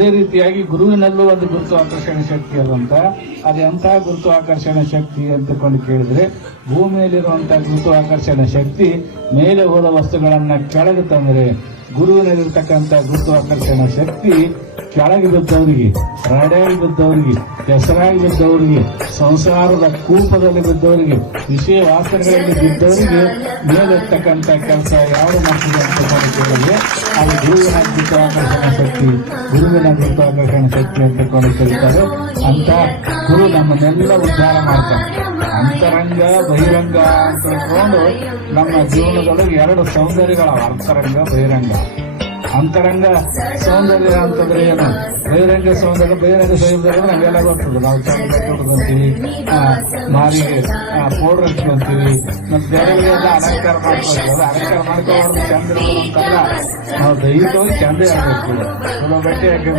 ಅದೇ ರೀತಿಯಾಗಿ ಗುರುವಿನಲ್ಲೂ ಒಂದು ಗುರುತ್ವಾಕರ್ಷಣೆ ಶಕ್ತಿ ಅಲ್ಲಂತ ಅದು ಎಂತಹ ಗುರುತ್ವಾಕರ್ಷಣೆ ಶಕ್ತಿ ಅಂತಕೊಂಡು ಕೇಳಿದ್ರೆ ಭೂಮಿಯಲ್ಲಿರುವಂತಹ ಗುರುತ್ವಾಕರ್ಷಣೆ ಶಕ್ತಿ ಮೇಲೆ ಹೋದ ವಸ್ತುಗಳನ್ನ ಕೆಳಗೆ ತಂದ್ರೆ ಗುರುವಿನಲ್ಲಿರ್ತಕ್ಕಂಥ ಆಕರ್ಷಣೆ ಶಕ್ತಿ ಕೆಳಗೆ ಬಿದ್ದವರಿಗೆ ರಡೆಯಲ್ಲಿ ಬಿದ್ದವ್ರಿಗೆ ಹೆಸರಾಗಿ ಬಿದ್ದವ್ರಿಗೆ, ಸಂಸಾರದ ಕೂಪದಲ್ಲಿ ಬಿದ್ದವರಿಗೆ, ವಿಷಯ ವಾಸನೆಗಳಲ್ಲಿ ಬಿದ್ದವರಿಗೆ ಮೇಲಿರ್ತಕ್ಕಂಥ ಕೆಲಸ ಅಂತ ಕೇಳಿದ್ರೆ ಅದು ಗುರುವಿನ ಗುರುತ್ವಾಕರ್ಷಣ ಶಕ್ತಿ ಗುರುವಿನ ಗುರುತ್ವಾಕರ್ಷಣ ಶಕ್ತಿ ಅಂತ ಕೊಂಡು ಅಂತ ಗುರು ನಮ್ಮನ್ನೆಲ್ಲ ಉದ್ಧಾರ ಮಾಡ್ತಾರೆ. ಅಂತರಂಗ, ಬಹಿರಂಗ ಅಂತ ತಿಳ್ಕೊಂಡು ನಮ್ಮ ಜೀವನದೊಳಗೆ ಎರಡು ಸೌಂದರ್ಯಗಳ ಅಂತರಂಗ ಬಹಿರಂಗ. ಅಂತರಂಗ ಸೌಂದರ್ಯ ಅಂತಂದ್ರೆ ಏನು? ಬಹಿರಂಗ ಸೌಂದರ್ಯ ಬಹಿರಂಗ ಸೌಂದರ್ಯ ನಮಗೆಲ್ಲ ಗೊತ್ತಿಲ್ಲ ನಾವು ಚಂದ ತೊಡ್ಕೊಂತೀವಿ ಮಾರಿಗೆ ಪೌಡರ್ ಹಚ್ಕೊಂತೀವಿ. ಮತ್ತೆ ಬೇರೆಯವರೆಲ್ಲ ಅಲಂಕಾರ ಮಾಡ್ಕೊಳ್ತೀವಿ. ಅಲಂಕಾರ ಮಾಡ್ಕೊಳ್ಳೋದು ಚಂದ ಇರೋದು ಅಂತಲ್ಲ, ನಾವು ದೈಹಿಕವಾಗಿ ಚಂದ ಆಗಬೇಕು ಬಟ್ಟೆ ಹಾಕಿ